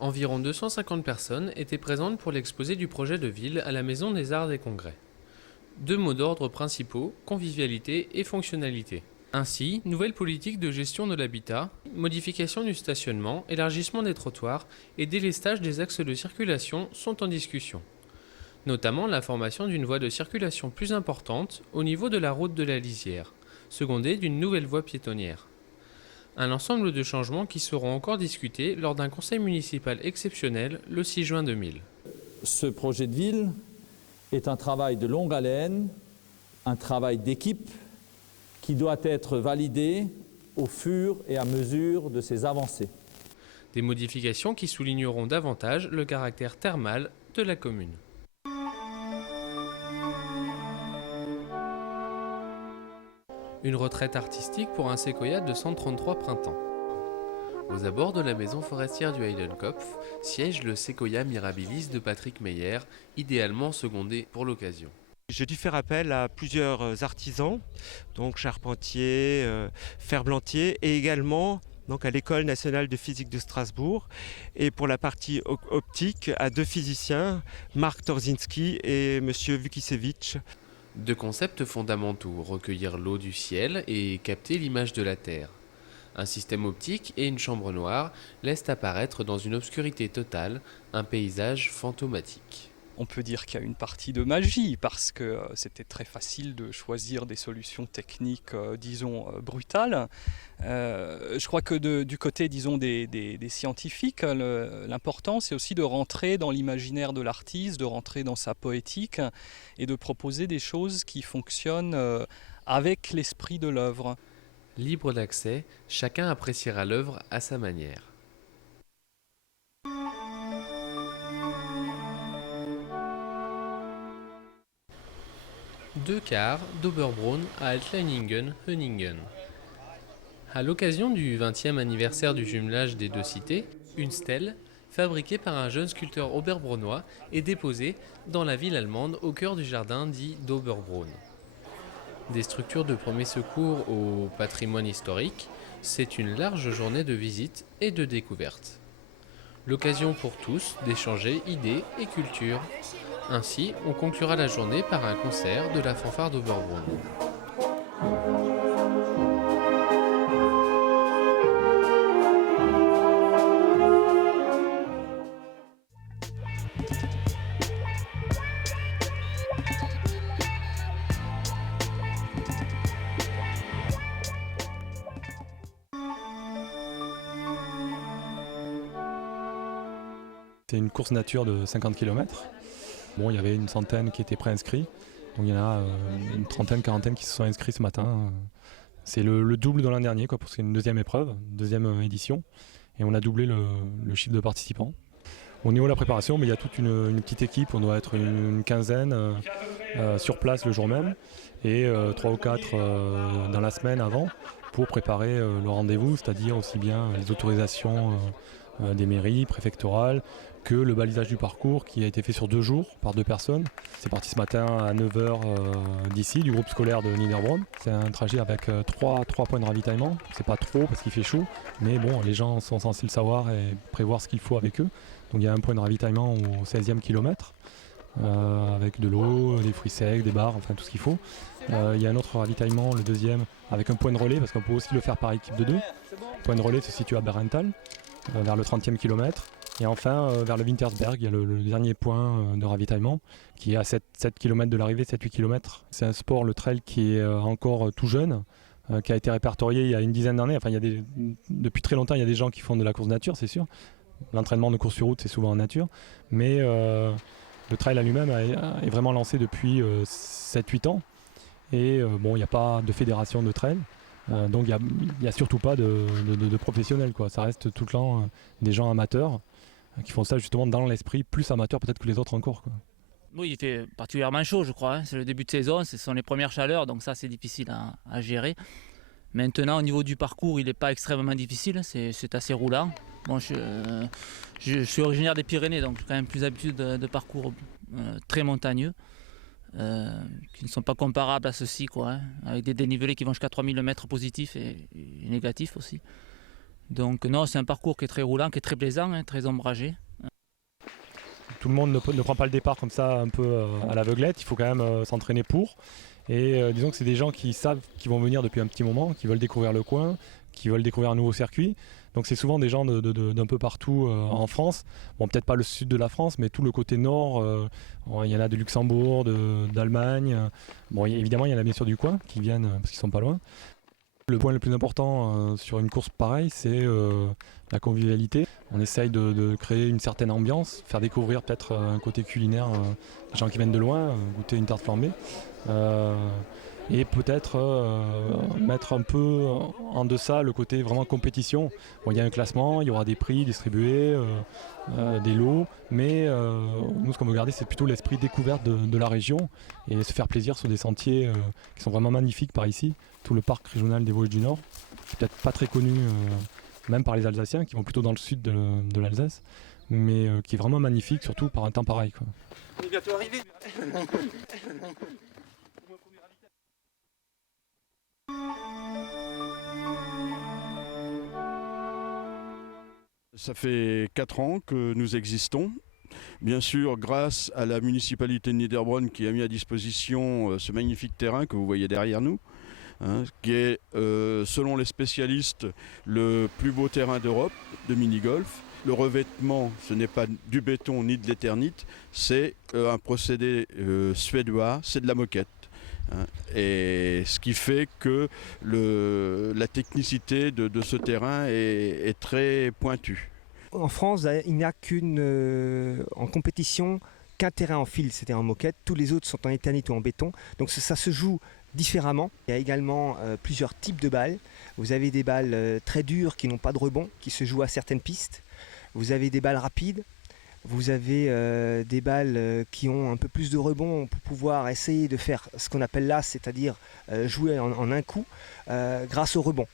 Environ 250 personnes étaient présentes pour l'exposé du projet de ville à la Maison des Arts des Congrès. Deux mots d'ordre principaux, convivialité et fonctionnalité. Ainsi, nouvelle politique de gestion de l'habitat, modification du stationnement, élargissement des trottoirs et délestage des axes de circulation sont en discussion. Notamment la formation d'une voie de circulation plus importante au niveau de la route de la Lisière, secondée d'une nouvelle voie piétonnière. Un ensemble de changements qui seront encore discutés lors d'un conseil municipal exceptionnel le 6 juin 2000. Ce projet de ville est un travail de longue haleine, un travail d'équipe qui doit être validé au fur et à mesure de ses avancées. Des modifications qui souligneront davantage le caractère thermal de la commune. Une retraite artistique pour un séquoia de 133 printemps. Aux abords de la maison forestière du Heidenkopf siège le séquoia mirabilis de Patrick Meyer, idéalement secondé pour l'occasion. J'ai dû faire appel à plusieurs artisans, donc charpentiers, ferblantiers et également donc à l'École nationale de physique de Strasbourg. Et pour la partie optique, à deux physiciens, Marc Torzinski et M. Vukisevich. Deux concepts fondamentaux, recueillir l'eau du ciel et capter l'image de la Terre. Un système optique et une chambre noire laissent apparaître dans une obscurité totale un paysage fantomatique. On peut dire qu'il y a une partie de magie parce que c'était très facile de choisir des solutions techniques, disons, brutales. Je crois que du côté, disons, des scientifiques, l'important c'est aussi de rentrer dans l'imaginaire de l'artiste, de rentrer dans sa poétique et de proposer des choses qui fonctionnent avec l'esprit de l'œuvre. Libre d'accès, chacun appréciera l'œuvre à sa manière. Deux quarts d'Oberbrunn à Altleiningen-Höningen. À l'occasion du 20e anniversaire du jumelage des deux cités, une stèle, fabriquée par un jeune sculpteur oberbrunnois, est déposée dans la ville allemande au cœur du jardin dit d'Oberbrunn. Des structures de premier secours au patrimoine historique, c'est une large journée de visite et de découverte. L'occasion pour tous d'échanger idées et culture. Ainsi, on conclura la journée par un concert de la fanfare d'Oberbrunn. C'est une course nature de 50 km. Bon, il y avait une centaine qui étaient préinscrits. Donc il y en a une trentaine, quarantaine qui se sont inscrits ce matin. C'est le double de l'an dernier, parce que c'est une deuxième épreuve, deuxième édition. Et on a doublé le chiffre de participants. Au niveau de la préparation, il y a toute une petite équipe, on doit être une quinzaine sur place le jour même et 3 ou 4 dans la semaine avant pour préparer le rendez-vous, c'est-à-dire aussi bien les autorisations des mairies préfectorales que le balisage du parcours qui a été fait sur 2 jours par 2 personnes. C'est parti ce matin à 9h d'ici, du groupe scolaire de Niederbronn. C'est un trajet avec 3 points de ravitaillement. C'est pas trop parce qu'il fait chaud, mais bon, les gens sont censés le savoir et prévoir ce qu'il faut avec eux. Donc il y a un point de ravitaillement au 16e kilomètre avec de l'eau, des fruits secs, des bars, enfin tout ce qu'il faut. Il y a un autre ravitaillement, le deuxième, avec un point de relais parce qu'on peut aussi le faire par équipe de 2. Le point de relais se situe à Berenthal, vers le 30e kilomètre. Et enfin, vers le Wintersberg, il y a le dernier point de ravitaillement qui est à 7 km de l'arrivée, 7-8 km. C'est un sport, le trail, qui est encore tout jeune, qui a été répertorié il y a une dizaine d'années. Enfin, depuis très longtemps, il y a des gens qui font de la course nature, c'est sûr. L'entraînement de course sur route, c'est souvent en nature. Mais le trail à lui-même est vraiment lancé depuis 7-8 ans. Et bon, il n'y a pas de fédération de trail. Donc il n'y a surtout pas de professionnels, quoi. Ça reste tout le temps des gens amateurs qui font ça justement dans l'esprit, plus amateur peut-être que les autres encore, quoi. Oui, il fait particulièrement chaud, je crois. C'est le début de saison, ce sont les premières chaleurs, donc ça c'est difficile à gérer. Maintenant, au niveau du parcours, il n'est pas extrêmement difficile, c'est assez roulant. Bon, je suis originaire des Pyrénées, donc j'ai quand même plus l'habitude de parcours très montagneux, qui ne sont pas comparables à ceux-ci, quoi, hein, avec des dénivelés qui vont jusqu'à 3000 mètres positifs et négatifs aussi. Donc non, c'est un parcours qui est très roulant, qui est très plaisant, hein, très ombragé. Tout le monde ne prend pas le départ comme ça un peu à l'aveuglette, il faut quand même s'entraîner pour. Et disons que c'est des gens qui savent qu'ils vont venir depuis un petit moment, qui veulent découvrir le coin, qui veulent découvrir un nouveau circuit. Donc c'est souvent des gens d'un peu partout en France. Bon, peut-être pas le sud de la France, mais tout le côté nord. Il y en a de Luxembourg, d'Allemagne. Bon, évidemment, il y en a bien sûr du coin qui viennent parce qu'ils sont pas loin. Le point le plus important sur une course pareille, c'est la convivialité. On essaye de créer une certaine ambiance, faire découvrir peut-être un côté culinaire des gens qui viennent de loin, goûter une tarte flambée. Et peut-être mettre un peu en deçà le côté vraiment compétition. Bon, il y a un classement, il y aura des prix distribués, des lots, mais nous ce qu'on veut garder c'est plutôt l'esprit découverte de la région et se faire plaisir sur des sentiers qui sont vraiment magnifiques par ici. Tout le parc régional des Vosges du Nord, peut-être pas très connu même par les Alsaciens qui vont plutôt dans le sud de l'Alsace, mais qui est vraiment magnifique, surtout par un temps pareil, quoi. On est bientôt arrivé. Ça fait 4 ans que nous existons. Bien sûr, grâce à la municipalité de Niederbronn qui a mis à disposition ce magnifique terrain que vous voyez derrière nous, hein, qui est, selon les spécialistes, le plus beau terrain d'Europe de mini-golf. Le revêtement, ce n'est pas du béton ni de l'éternite, c'est un procédé suédois, c'est de la moquette. Et ce qui fait que la technicité de ce terrain est très pointue. En France, il n'y a en compétition qu'un terrain en fil, c'était en moquette. Tous les autres sont en éternite ou en béton. Donc ça se joue différemment. Il y a également plusieurs types de balles. Vous avez des balles très dures qui n'ont pas de rebond, qui se jouent à certaines pistes. Vous avez des balles rapides. Vous avez des balles qui ont un peu plus de rebond pour pouvoir essayer de faire ce qu'on appelle l'as, c'est-à-dire jouer en un coup grâce au rebond.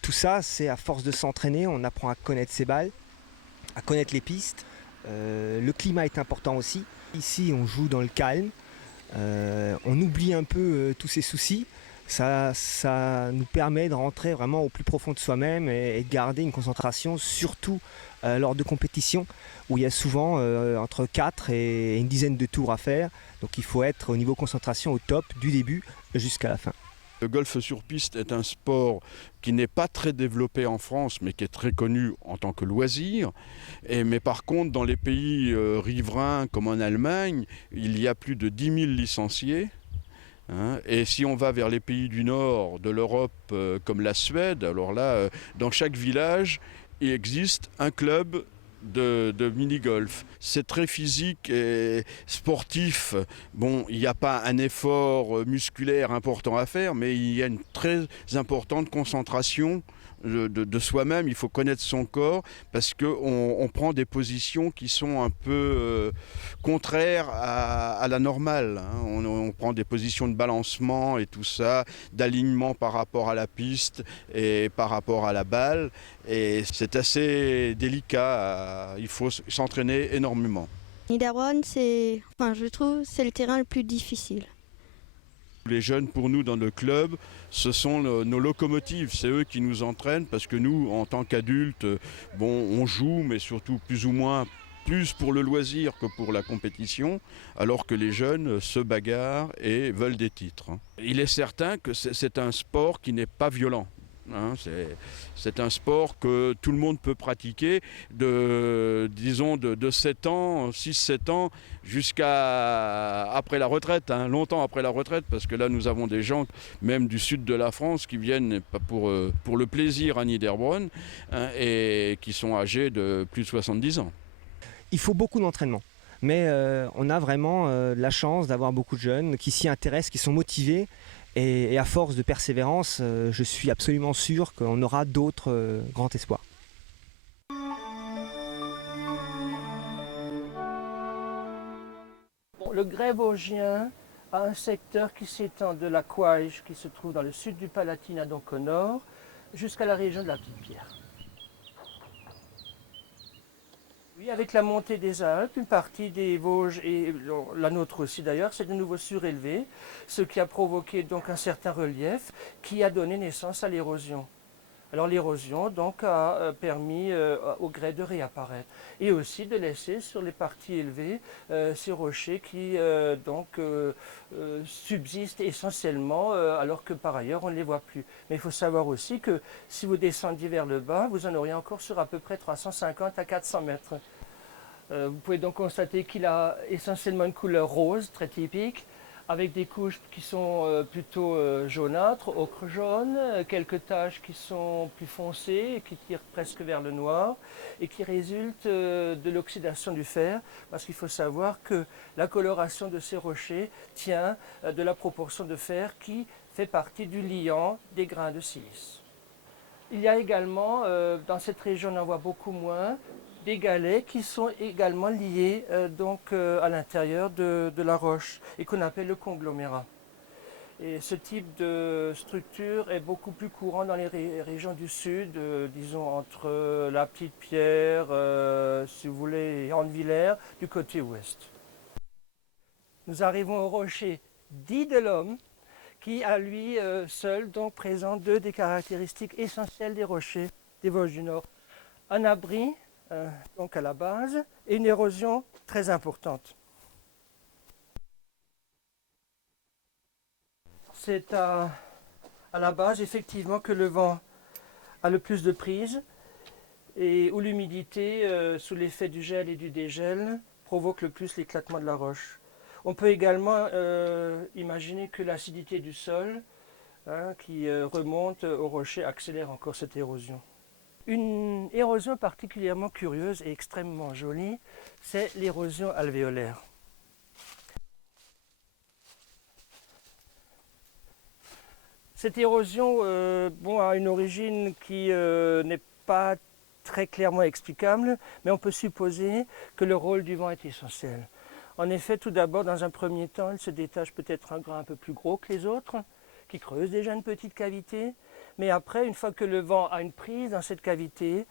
Tout ça, c'est à force de s'entraîner, on apprend à connaître ses balles, à connaître les pistes. Le climat est important aussi. Ici, on joue dans le calme, on oublie un peu tous ces soucis. Ça nous permet de rentrer vraiment au plus profond de soi-même et de garder une concentration, surtout lors de compétitions où il y a souvent entre 4 et une dizaine de tours à faire. Donc il faut être au niveau concentration au top du début jusqu'à la fin. Le golf sur piste est un sport qui n'est pas très développé en France, mais qui est très connu en tant que loisir. Mais par contre, dans les pays riverains comme en Allemagne, il y a plus de 10 000 licenciés. Et si on va vers les pays du nord de l'Europe comme la Suède, alors là, dans chaque village, il existe un club de mini-golf. C'est très physique et sportif. Bon, il n'y a pas un effort musculaire important à faire, mais il y a une très importante concentration de soi-même. Il faut connaître son corps parce qu'on prend des positions qui sont un peu contraires à la normale. On prend des positions de balancement et tout ça, d'alignement par rapport à la piste et par rapport à la balle. Et c'est assez délicat. Il faut s'entraîner énormément. Niederbronn, je trouve, c'est le terrain le plus difficile. Les jeunes, pour nous, dans le club, ce sont nos locomotives. C'est eux qui nous entraînent parce que nous, en tant qu'adultes, on joue, mais surtout plus ou moins plus pour le loisir que pour la compétition, alors que les jeunes se bagarrent et veulent des titres. Il est certain que c'est un sport qui n'est pas violent. C'est un sport que tout le monde peut pratiquer de 7 ans, 6-7 ans jusqu'à après la retraite, longtemps après la retraite, parce que là nous avons des gens même du sud de la France qui viennent pour le plaisir à Niederbronn et qui sont âgés de plus de 70 ans. Il faut beaucoup d'entraînement, mais on a vraiment la chance d'avoir beaucoup de jeunes qui s'y intéressent, qui sont motivés Et à force de persévérance, je suis absolument sûr qu'on aura d'autres grands espoirs. Le Grès vosgien a un secteur qui s'étend de la Couaille, qui se trouve dans le sud du Palatinat, donc au nord, jusqu'à la région de la Petite-Pierre. Oui, avec la montée des Alpes, une partie des Vosges, et la nôtre aussi d'ailleurs, s'est de nouveau surélevée, ce qui a provoqué donc un certain relief qui a donné naissance à l'érosion. Alors l'érosion donc a permis au grès de réapparaître et aussi de laisser sur les parties élevées ces rochers qui subsistent essentiellement alors que par ailleurs on ne les voit plus. Mais il faut savoir aussi que si vous descendiez vers le bas, vous en auriez encore sur à peu près 350 à 400 mètres. Vous pouvez donc constater qu'il a essentiellement une couleur rose très typique, avec des couches qui sont plutôt jaunâtres, ocre jaune, quelques taches qui sont plus foncées et qui tirent presque vers le noir et qui résultent de l'oxydation du fer, parce qu'il faut savoir que la coloration de ces rochers tient de la proportion de fer qui fait partie du liant des grains de silice. Il y a également, dans cette région on en voit beaucoup moins, des galets qui sont également liés à l'intérieur de la roche et qu'on appelle le conglomérat. Et ce type de structure est beaucoup plus courant dans les régions du sud, disons entre la Petite-Pierre, si vous voulez, et Hornevillers, du côté ouest. Nous arrivons au rocher dit de l'homme, qui à lui seul donc présente deux des caractéristiques essentielles des rochers des Vosges du Nord. Un abri, donc à la base, et une érosion très importante. C'est à la base effectivement que le vent a le plus de prise et où l'humidité, sous l'effet du gel et du dégel, provoque le plus l'éclatement de la roche. On peut également imaginer que l'acidité du sol qui remonte au rocher accélère encore cette érosion. Une érosion particulièrement curieuse et extrêmement jolie, c'est l'érosion alvéolaire. Cette érosion a une origine qui n'est pas très clairement explicable, mais on peut supposer que le rôle du vent est essentiel. En effet, tout d'abord, dans un premier temps, il se détache peut-être un grain un peu plus gros que les autres, qui creuse déjà une petite cavité. Mais après, une fois que le vent a une prise dans cette cavité,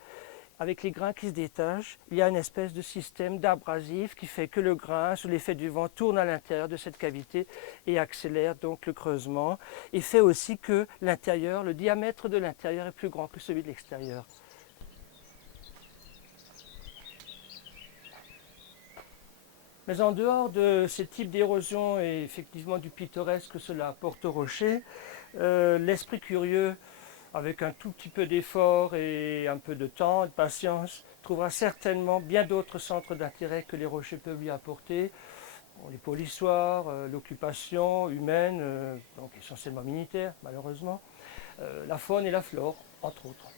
avec les grains qui se détachent, il y a une espèce de système d'abrasif qui fait que le grain, sous l'effet du vent, tourne à l'intérieur de cette cavité et accélère donc le creusement. Et fait aussi que l'intérieur, le diamètre de l'intérieur est plus grand que celui de l'extérieur. Mais en dehors de ces types d'érosion et effectivement du pittoresque que cela apporte au rocher, l'esprit curieux, avec un tout petit peu d'effort et un peu de temps, de patience, trouvera certainement bien d'autres centres d'intérêt que les rochers peuvent lui apporter. Les polissoirs, l'occupation humaine, donc essentiellement militaire malheureusement, la faune et la flore, entre autres.